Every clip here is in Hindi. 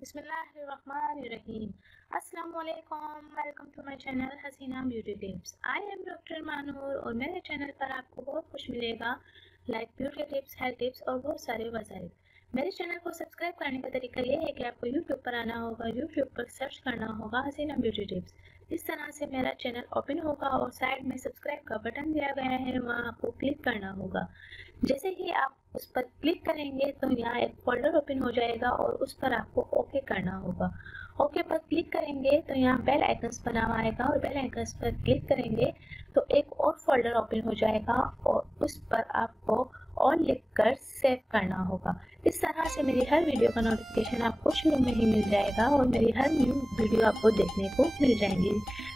बिस्मिल्लाहिर्रहमानिर्रहीम। अस्सलाम वालेकुम, welcome to my channel Haseena beauty tips. I am doctor Manoor और मेरे चैनल पर आपको बहुत कुछ मिलेगा, like beauty tips, health tips और बहुत सारे वसाइल। मेरे चैनल को सब्सक्राइब करने का तरीका ये है कि आपको यूट्यूब पर आना होगा, यूट्यूब पर सर्च करना होगा हसीना ब्यूटी टिप्स। इस तरह से मेरा चैनल ओपन होगा और साइड में सब्सक्राइब का बटन दिया गया है, वहाँ आपको क्लिक करना होगा। जैसे ही आप उस पर क्लिक करेंगे तो यहाँ एक फोल्डर ओपन हो जाएगा और उस पर आपको ओके करना होगा। ओके पर क्लिक करेंगे तो यहाँ बेल आइकन्स बना हुआ आएगा और बेल आइकन्स पर क्लिक करेंगे तो एक और फोल्डर ओपन हो जाएगा और उस पर आपको ऑल लिखकर सेव करना होगा। इस तरह से मेरी हर वीडियो का नोटिफिकेशन आपको शुरू में ही मिल जाएगा और मेरी हर न्यू वीडियो आपको देखने को मिल जाएंगी।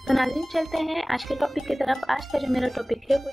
तो नाज़रीन, चलते हैं आज के टॉपिक की तरफ। आज का जो मेरा टॉपिक है वो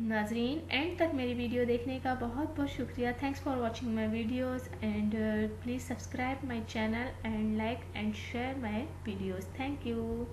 नाजरीन, एंड तक मेरी वीडियो देखने का बहुत बहुत शुक्रिया। Thanks for watching my videos and please subscribe my channel and like and share my videos. Thank you.